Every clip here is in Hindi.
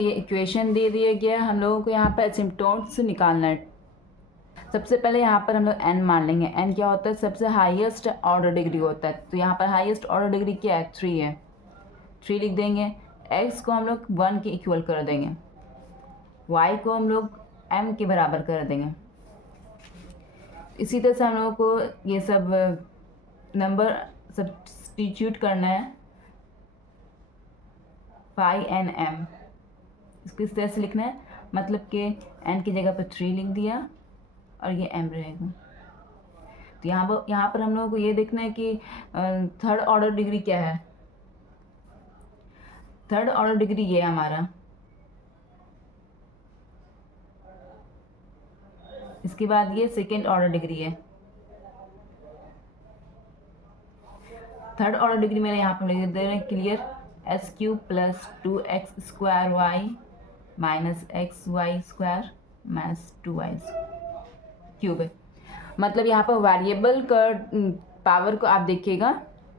ये इक्वेशन दे दिया गया है, हम लोगों को यहाँ पर एसिम्पटोट्स निकालना है। सबसे पहले यहाँ पर हम लोग n मान लेंगे। n क्या होता है? सबसे हाईएस्ट ऑर्डर डिग्री होता है। तो यहाँ पर हाईएस्ट ऑर्डर डिग्री क्या है? 3 है। 3 लिख देंगे। x को हम लोग 1 के इक्वल कर देंगे, y को हम लोग m के बराबर कर देंगे। इसी तरह से हम लोगों को ये सब नंबर सब्स्टिट्यूट करना है। फाई एन एम इसको इस तरह से लिखना है, मतलब कि n की जगह पर 3 लिख दिया और ये m रहेगा। तो यहाँ पर हम लोगों को ये देखना है कि थर्ड ऑर्डर डिग्री क्या है। थर्ड ऑर्डर डिग्री ये हमारा। इसके बाद ये सेकेंड ऑर्डर डिग्री है। थर्ड ऑर्डर डिग्री मैंने यहाँ पर लिख दे रहे हैं clear, S cube plus 2x² y minus xy² minus 2y cube है। मतलब यहाँ पर वेरिएबल का पावर को आप देखिएगा,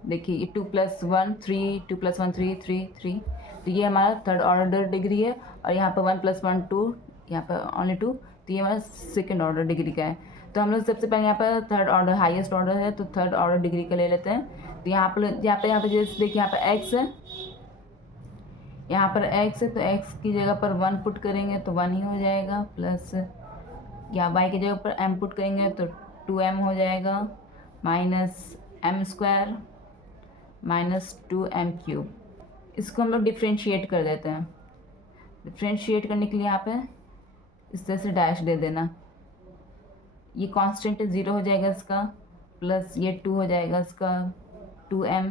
देखिए ये 2 + 1 3, 2 + 1 3, 3 3, तो ये हमारा थर्ड ऑर्डर डिग्री है। और यहाँ पर 1 + 1 2, यहाँ पर ओनली 2, तो ये हमारा सेकेंड ऑर्डर डिग्री का है। तो हम लोग सबसे पहले यहाँ पर थर्ड ऑर्डर हाईएस्ट ऑर्डर है, तो थर्ड ऑर्डर डिग्री का ले लेते हैं। तो यहाँ पर जैसे देखिए यहाँ पर x है, यहाँ पर x है, तो x की जगह पर 1 पुट करेंगे तो 1 ही हो जाएगा, प्लस यहाँ y की जगह पर m पुट करेंगे तो 2m हो जाएगा, माइनस m² माइनस 2m³। इसको हम लोग डिफ्रेंशिएट कर देते हैं। डिफ्रेंशिएट करने के लिए यहाँ पे इस तरह से डैश दे देना। ये कांस्टेंट 0 हो जाएगा इसका, प्लस ये 2 हो जाएगा इसका, 2m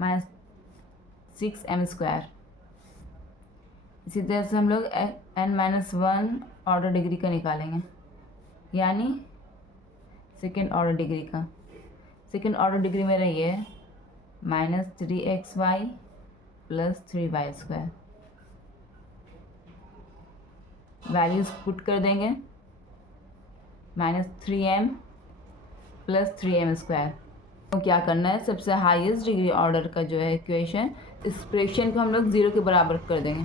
माइनस 6m²। इसी तरह से हम लोग n-1 ऑर्डर डिग्री का निकालेंगे, यानी सेकेंड ऑर्डर डिग्री का। सेकेंड ऑर्डर डिग्री मेरा ये है minus 3xy plus 3y²। Values put कर देंगे, माइनस 3m प्लस 3m²। तो क्या करना है, सबसे हाईएस्ट डिग्री ऑर्डर का जो है इक्वेशन, इस फ्रैक्शन को हम लोग 0 के बराबर कर देंगे।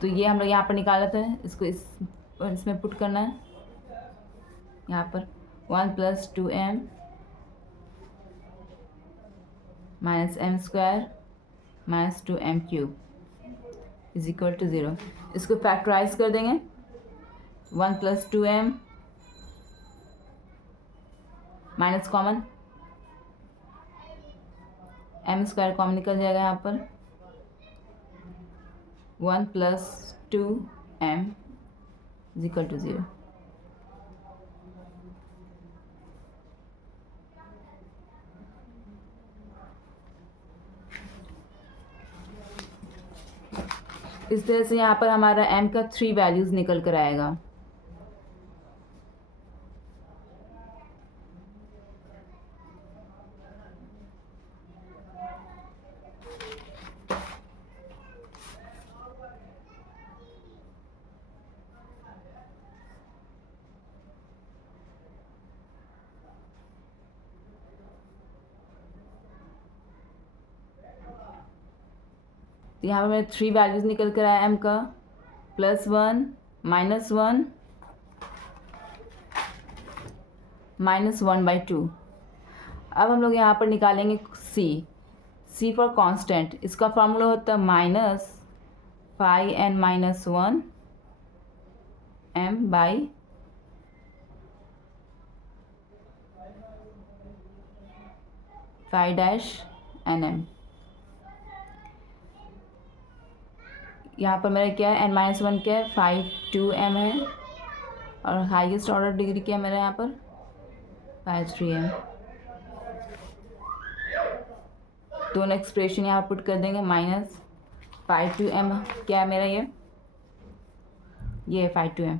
तो ये हम लोग यहाँ पर निकाला था, इसको इसमें पुट करना है। यहाँ पर 1 + 2m minus m² minus 2m³ is equal to 0। इसको फैक्टराइज कर देंगे। 1 + 2m minus common, m² common निकल जाएगा यहाँ पर। 1 + 2m इज इक्वल टू 0। इस तरह से यहाँ पर हमारा m का 3 वैल्यूज निकल कर आएगा। तो यहाँ पर मेरे 3 वैल्यूज निकल कर आया m का, +1 -1 -1/2। अब हम लोग यहाँ पर निकालेंगे c फॉर कांस्टेंट। इसका फॉर्मूला होता है -φn-1 m/φ-nm। यहाँ पर मेरा क्या है, n-1 क्या है, 5/2m है, और हाईएस्ट ऑर्डर डिग्री क्या है मेरा यहाँ पर 5/3m। दोनों एक्सप्रेशन यहाँ पुट कर देंगे। -5/2m क्या है मेरा, ये 5/2m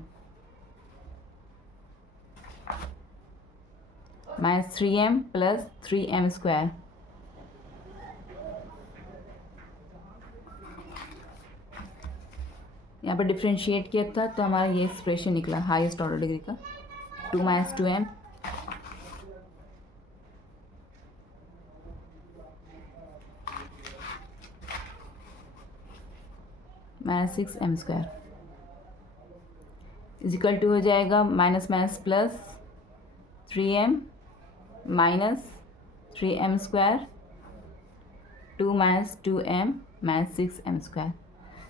minus 3m plus 3m²। यहाँ पर डिफ्रेंशिएट किया था तो हमारा ये एक्सप्रेशन निकला हाईएस्ट ऑर्डर डिग्री का, 2 - 2m minus 6m² is equal to हो जाएगा minus minus plus 3m minus 3m² 2 minus 2m minus 6m²।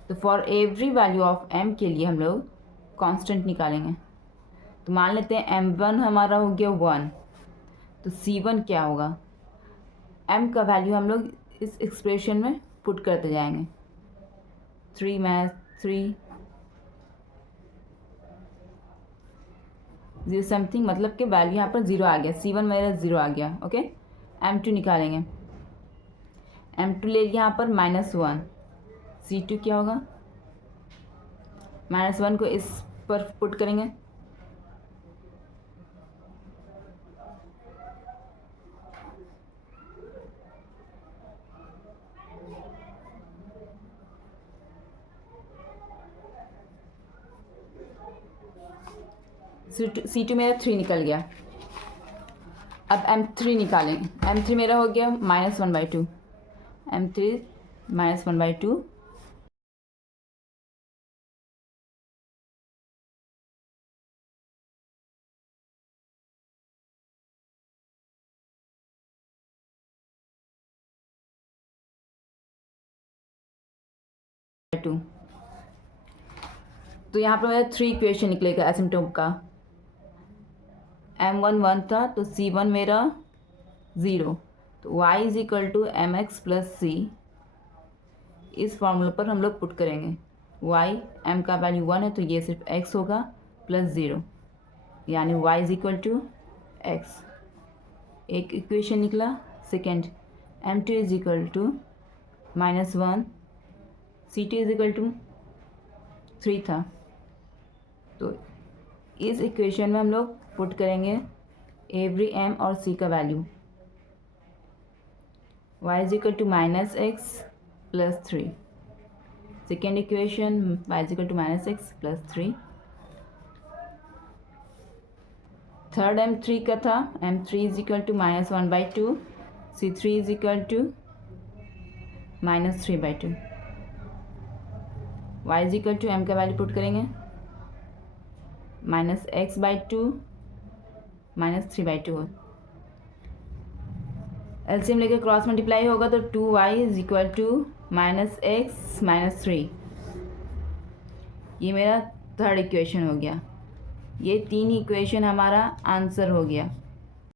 तो for every value of m के लिए हम लोग कांस्टेंट निकालेंगे। तो मान लेते हैं m1 हमारा हो गया 1, तो c1 क्या होगा, m का वैल्यू हम लोग इस एक्सप्रेशन में पुट करते जाएंगे। 3 माइनस 3 0 समथिंग, मतलब कि वैल्यू यहाँ पर 0 आ गया, c1 मेरा 0 आ गया। ओके, m2 निकालेंगे। m2 ले लिया यहाँ पर -1, c2 क्या होगा, -1 को इस पर पुट करेंगे। c2 मेरा 3 निकल गया। अब m3 निकालेंगे। m3 मेरा हो गया -1/2, m3 -1/2 2। तो यहाँ पर मेरा 3 इक्वेशन निकलेगा एसिम्प्टोट का। m1 1 था तो c1 मेरा 0, तो y is equal to mx plus c। इस फॉर्मूला पर हम लोग पुट करेंगे। y m का वैल्यू 1 है तो ये सिर्फ x होगा प्लस 0, यानी y is equal to x। एक इक्वेशन निकला। Second, m2 is equal to -1, c2 is equal to 3 था, तो इस इक्वेशन में हम लोग पुट करेंगे एवरी m और c का value. y is equal to -x plus 3। Second equation, y is equal to -x plus 3। Third m3 का था, m3 is equal to -1/2, c3 is equal to -3/2। y is equal to m का वैल्यू पुट करेंगे -x/2 -3/2। एलसीएम लेकर क्रॉस मल्टीप्लाई होगा तो 2y is equal to -x -3। ये मेरा थर्ड इक्वेशन हो गया। ये 3 इक्वेशन हमारा आंसर हो गया।